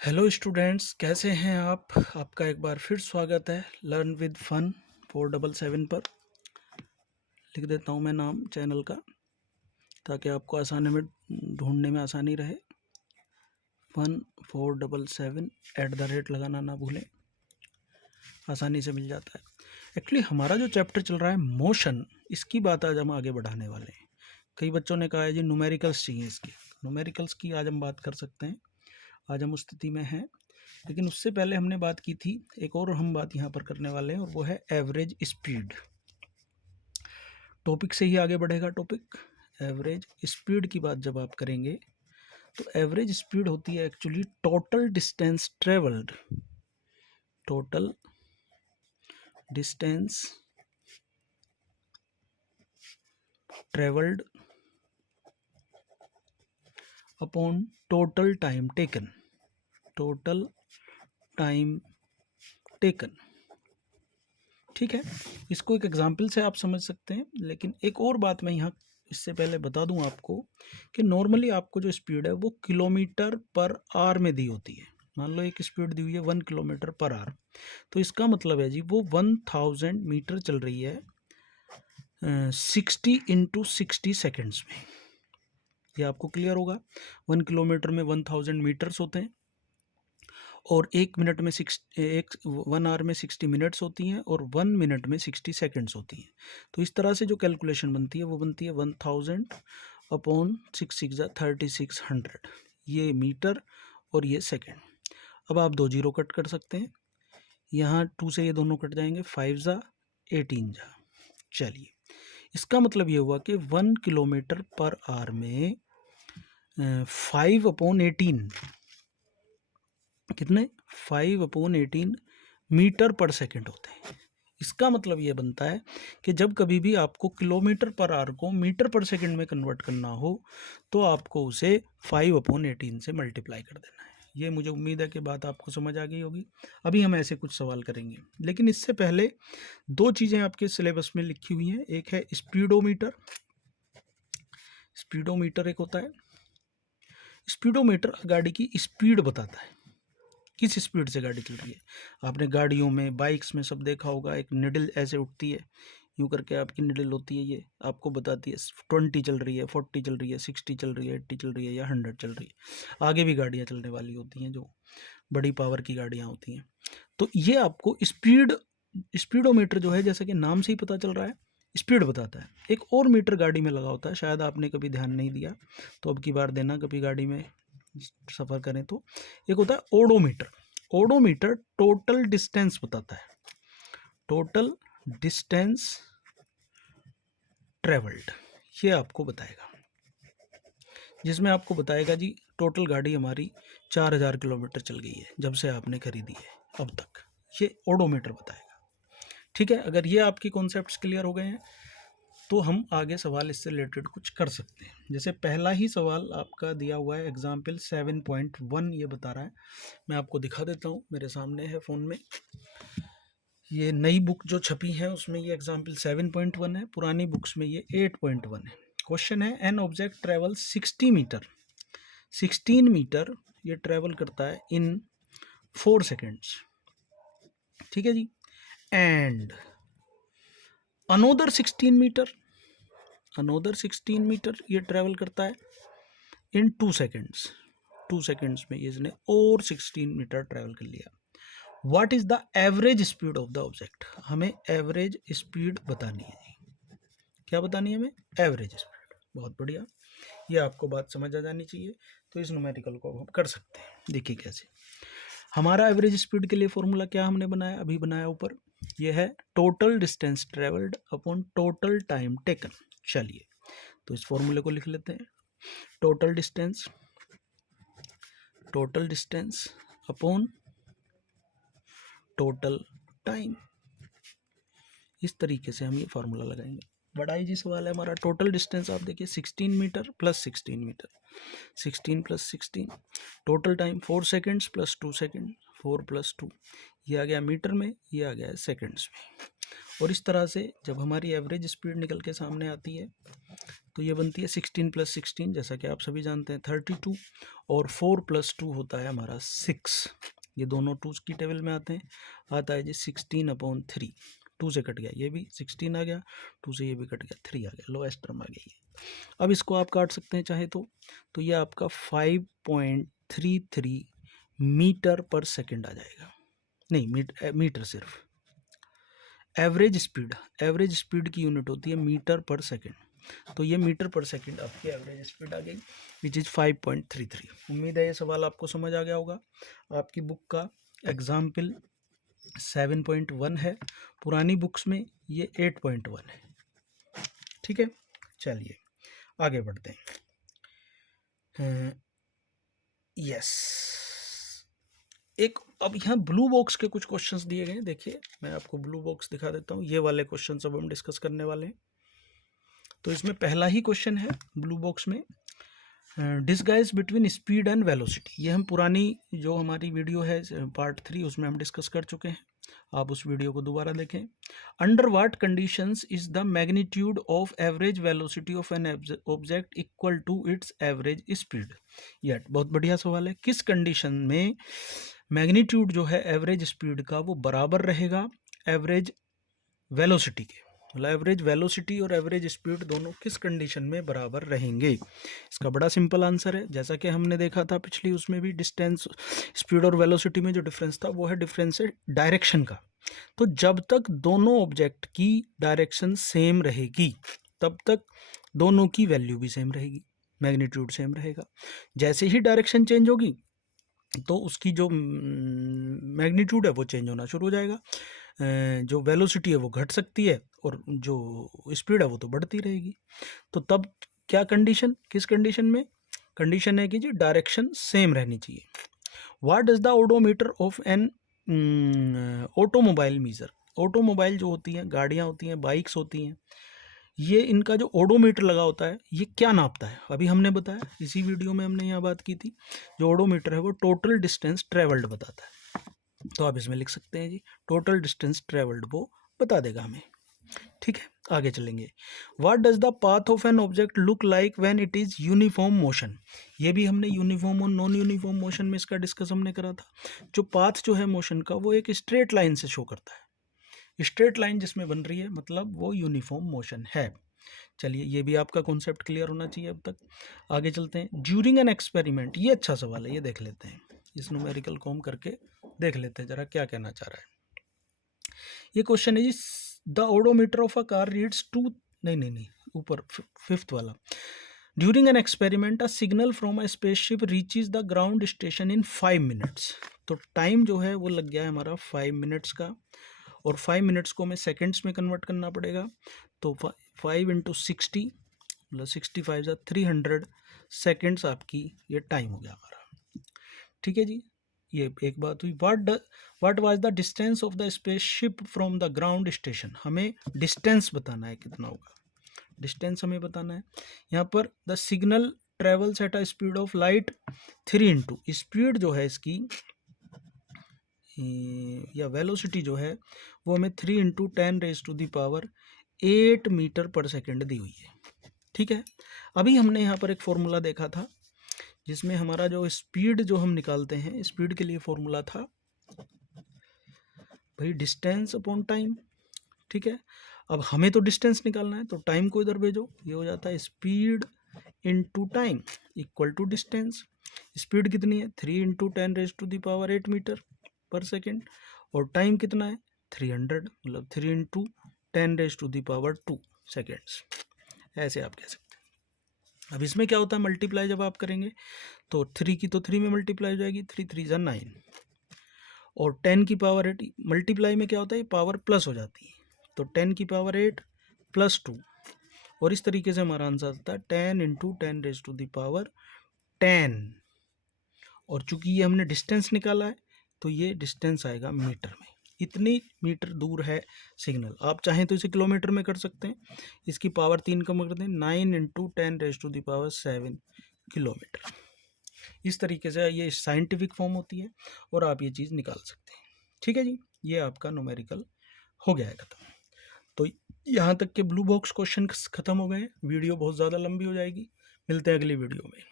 Hello students, कैसे हैं आप? आपका एक बार फिर स्वागत है लर्न विद फन 477 पर। लिख देता हूं मैं नाम चैनल का ताकि आपको आसानी में ढूंढने में आसानी रहे। फन 477 लगाना ना भूलें, आसानी से मिल जाता है। एक्चुअली हमारा जो चैप्टर चल रहा है मोशन, इसकी बात आज हम आगे बढ़ाने वाले हैं। कई बच्चों ने कहा है जी न्यूमेरिकल्स चाहिए इसकी। न्यूमेरिकल्स की आज हम बात कर सकते हैं, आज हम उस स्थिति में हैं। लेकिन उससे पहले हमने बात की थी, एक और हम बात यहाँ पर करने वाले हैं और वो है एवरेज स्पीड। टॉपिक से ही आगे बढ़ेगा टॉपिक। एवरेज स्पीड की बात जब आप करेंगे तो एवरेज स्पीड होती है actually total distance travelled, total distance travelled upon total time taken, total time taken. ठीक है, इसको एक एग्जाम्पल से आप समझ सकते हैं। लेकिन एक और बात मैं यहाँ इससे पहले बता दूं आपको कि नॉर्मली आपको जो स्पीड है वो किलोमीटर पर आवर में दी होती है। मान लो एक स्पीड दी हुई है 1 किलोमीटर पर आवर, तो इसका मतलब है जी वो 1000 मीटर चल रही है 60 इंटू 60 सेकेंड्स में। ये आपको क्लियर होगा। 1 किलोमीटर में 1000 मीटर्स होते हैं और 1 मिनट में 1 आवर में 60 मिनट्स होती हैं और 1 मिनट में 60 सेकेंड्स होती हैं। तो इस तरह से जो कैलकुलेशन बनती है वो बनती है 1000 अपॉन 3600, ये मीटर और ये सेकेंड। अब आप 2 जीरो कट कर सकते हैं, यहाँ 2 से ये दोनों कट जाएंगे, 5 जा 18 जा। चलिए, इसका मतलब ये हुआ कि 1 किलोमीटर पर आवर में 5/18 कितने 5/18 मीटर पर सेकंड होते हैं। इसका मतलब ये बनता है कि जब कभी भी आपको किलोमीटर पर आवर को मीटर पर सेकंड में कन्वर्ट करना हो तो आपको उसे 5/18 से मल्टीप्लाई कर देना है। ये मुझे उम्मीद है कि बात आपको समझ आ गई होगी। अभी हम ऐसे कुछ सवाल करेंगे, लेकिन इससे पहले दो चीज़ें आपके सिलेबस में लिखी हुई हैं। एक है स्पीडोमीटर, स्पीडोमीटर एक होता है। स्पीडोमीटर गाड़ी की स्पीड बताता है, किस स्पीड से गाड़ी चल रही है। आपने गाड़ियों में, बाइक्स में सब देखा होगा, एक निडल ऐसे उठती है, यूँ करके आपकी निडल होती है, ये आपको बताती है 20 चल रही है, 40 चल रही है, 60 चल रही है, 80 चल रही है या 100 चल रही है। आगे भी गाड़ियाँ चलने वाली होती हैं जो बड़ी पावर की गाड़ियाँ होती हैं। तो ये आपको स्पीडोमीटर जो है, जैसा कि नाम से ही पता चल रहा है, स्पीड बताता है। एक और मीटर गाड़ी में लगा होता है, शायद आपने कभी ध्यान नहीं दिया, तो अब की बार देना, कभी गाड़ी में सफ़र करें तो। एक होता है ओडोमीटर। ओडोमीटर टोटल डिस्टेंस बताता है, टोटल डिस्टेंस ट्रेवल्ड, ये आपको बताएगा, जिसमें आपको बताएगा जी टोटल गाड़ी हमारी 4000 किलोमीटर चल गई है जब से आपने खरीदी है अब तक। ये ओडोमीटर बताएगा। ठीक है, अगर ये आपकी कॉन्सेप्ट्स क्लियर हो गए हैं तो हम आगे सवाल इससे रिलेटेड कुछ कर सकते हैं। जैसे पहला ही सवाल आपका दिया हुआ है, एग्जाम्पल 7.1 ये बता रहा है। मैं आपको दिखा देता हूँ, मेरे सामने है फ़ोन में। ये नई बुक जो छपी है उसमें ये एग्जाम्पल 7.1 है, पुरानी बुक्स में ये 8.1 है। क्वेश्चन है, an object travel 60 metre, 16 metre ये ट्रेवल करता है इन 4 सेकेंड्स। ठीक है जी। And another 16 metre, another 16 metre ये ट्रेवल करता है इन 2 सेकेंड्स। 2 सेकेंड्स में इसने और 16 मीटर ट्रेवल कर लिया। What is the average speed of the object? हमें एवरेज स्पीड बतानी है जी। क्या बतानी है हमें? Average speed. बहुत बढ़िया, ये आपको बात समझ आ जानी चाहिए। तो इस न्यूमेरिकल को हम कर सकते हैं। देखिए कैसे। हमारा एवरेज स्पीड के लिए फॉर्मूला क्या हमने बनाया, अभी बनाया ऊपर, ये है total distance travelled upon total time taken. चलिए, तो इस फॉर्मूले को लिख लेते हैं। Total distance, total distance upon total time, इस तरीके से हम ये फार्मूला लगाएंगे। बड़ा ही जी सवाल है हमारा। टोटल डिस्टेंस आप देखिए 16 metre plus 16 metre, 16 plus 16, total time 4 seconds plus 2 second, 4 plus 2, ये आ गया मीटर में, ये आ गया सेकेंड्स में। और इस तरह से जब हमारी एवरेज स्पीड निकल के सामने आती है तो ये बनती है 16 + 16, जैसा कि आप सभी जानते हैं 32, और 4 + 2 होता है हमारा 6। ये दोनों 2 की टेबल में आते हैं, आता है जी 16/3। 2 से कट गया, ये भी 16 आ गया, 2 से ये भी कट गया, 3 आ गया, लोएस्ट टर्म आ गई है। अब इसको आप काट सकते हैं चाहे तो ये आपका 5.33 मीटर पर सेकंड आ जाएगा। नहीं, मीटर सिर्फ। एवरेज स्पीड की यूनिट होती है मीटर पर सेकंड, तो ये मीटर पर सेकंड आपकी एवरेज स्पीड आ गई, विच इज़ 5.33। उम्मीद है ये सवाल आपको समझ आ गया होगा। आपकी बुक का एग्जाम्पल 7.1 है, पुरानी बुक्स में ये 8.1 है। ठीक है, चलिए आगे बढ़ते हैं। यस, एक अब यहाँ ब्लू बॉक्स के कुछ क्वेश्चंस दिए गए हैं। देखिए, मैं आपको ब्लू बॉक्स दिखा देता हूँ। ये वाले क्वेश्चंस अब हम डिस्कस करने वाले हैं। तो इसमें पहला ही क्वेश्चन है ब्लू बॉक्स में, disguise between speed and velocity. ये हम पुरानी जो हमारी वीडियो है पार्ट 3, उसमें हम डिस्कस कर चुके हैं, आप उस वीडियो को दोबारा देखें। Under what conditions is the magnitude of average velocity of an object equal to its average speed. यह बहुत बढ़िया सवाल है। किस कंडीशन में मैग्नीट्यूड जो है एवरेज स्पीड का वो बराबर रहेगा एवरेज वेलोसिटी के, मतलब एवरेज वेलोसिटी और एवरेज स्पीड दोनों किस कंडीशन में बराबर रहेंगे। इसका बड़ा सिंपल आंसर है, जैसा कि हमने देखा था पिछली उसमें भी, डिस्टेंस स्पीड और वेलोसिटी में जो डिफरेंस था वो है डिफरेंस है डायरेक्शन का। तो जब तक दोनों ऑब्जेक्ट की डायरेक्शन सेम रहेगी तब तक दोनों की वैल्यू भी सेम रहेगी, मैग्नीट्यूड सेम रहेगा। जैसे ही डायरेक्शन चेंज होगी तो उसकी जो मैग्नीट्यूड है वो चेंज होना शुरू हो जाएगा, जो वेलोसिटी है वो घट सकती है और जो स्पीड है वो तो बढ़ती रहेगी। तो तब क्या कंडीशन, किस कंडीशन में? कंडीशन है कि जी डायरेक्शन सेम रहनी चाहिए। What does the odometer of an automobile measure. Automobile जो होती हैं, गाड़ियाँ होती हैं, बाइक्स होती हैं, ये इनका जो ओडोमीटर लगा होता है ये क्या नापता है? अभी हमने बताया, इसी वीडियो में हमने यहाँ बात की थी। जो ओडोमीटर है वो टोटल डिस्टेंस ट्रेवल्ड बताता है। तो आप इसमें लिख सकते हैं जी टोटल डिस्टेंस ट्रेवल्ड वो बता देगा हमें। ठीक है, आगे चलेंगे। What does the path of an object look like when it is uniform motion. ये भी हमने यूनिफॉर्म और नॉन यूनिफॉर्म मोशन में इसका डिस्कस हमने करा था। जो पाथ जो है मोशन का वो एक स्ट्रेट लाइन से शो करता है। स्ट्रेट लाइन जिसमें बन रही है मतलब वो यूनिफॉर्म मोशन है। चलिए, ये भी आपका कॉन्सेप्ट क्लियर होना चाहिए अब तक। आगे चलते हैं। ड्यूरिंग एन एक्सपेरिमेंट, ये अच्छा सवाल है, ये देख लेते हैं, इस न्यूमेरिकल को हम करके देख लेते हैं जरा क्या कहना चाह रहा है। ये क्वेश्चन है जी, the odometer of a car reads two, नहीं, ऊपर 5th वाला। During an experiment a signal from a spaceship reaches the ground station in 5 minutes. तो टाइम जो है वो लग गया है हमारा 5 मिनट्स का, और 5 मिनट्स को हमें सेकेंड्स में कन्वर्ट करना पड़ेगा। तो 5 × 60 मतलब 65 300 सेकेंड्स आपकी ये टाइम हो गया हमारा। ठीक है जी, ये एक बात हुई। What was the distance of the spaceship from the ground station. हमें डिस्टेंस बताना है, कितना होगा डिस्टेंस हमें बताना है। यहाँ पर the signal travels at a speed of light 3 × speed जो है इसकी या वेलोसिटी जो है वो हमें 3 × 10⁻8 मीटर पर सेकेंड दी हुई है। ठीक है, अभी हमने यहाँ पर एक फॉर्मूला देखा था जिसमें हमारा जो स्पीड जो हम निकालते हैं, स्पीड के लिए फॉर्मूला था भाई डिस्टेंस अपॉन टाइम। ठीक है, अब हमें तो डिस्टेंस निकालना है तो टाइम को इधर भेजो, ये हो जाता है speed into time equal to distance. Speed कितनी है? 3 × 10⁻8 मीटर पर सेकेंड, और टाइम कितना है? 300, मतलब 3 × 10⁻2 सेकेंड्स। ऐसे आप कह सकते हैं। अब इसमें क्या होता है, मल्टीप्लाई जब आप करेंगे तो 3 की तो 3 में मल्टीप्लाई हो जाएगी, 3 × 3 = 9, और 10 की पावर 8 मल्टीप्लाई में क्या होता है, पावर प्लस हो जाती है, तो 10 की पावर 8 + 2, और इस तरीके से हमारा आंसर आता है 10 × 10⁻10। और चूंकि ये हमने डिस्टेंस निकाला है तो ये डिस्टेंस आएगा मीटर में। इतनी मीटर दूर है सिग्नल। आप चाहें तो इसे किलोमीटर में कर सकते हैं, इसकी पावर 3 कम कर दें, 9 × 10⁻7 किलोमीटर। इस तरीके से ये साइंटिफिक फॉर्म होती है और आप ये चीज़ निकाल सकते हैं। ठीक है जी, ये आपका न्यूमेरिकल हो गया है खत्म। तो यहाँ तक के ब्लू बॉक्स क्वेश्चन खत्म हो गए हैं। वीडियो बहुत ज़्यादा लंबी हो जाएगी। मिलते हैं अगली वीडियो में।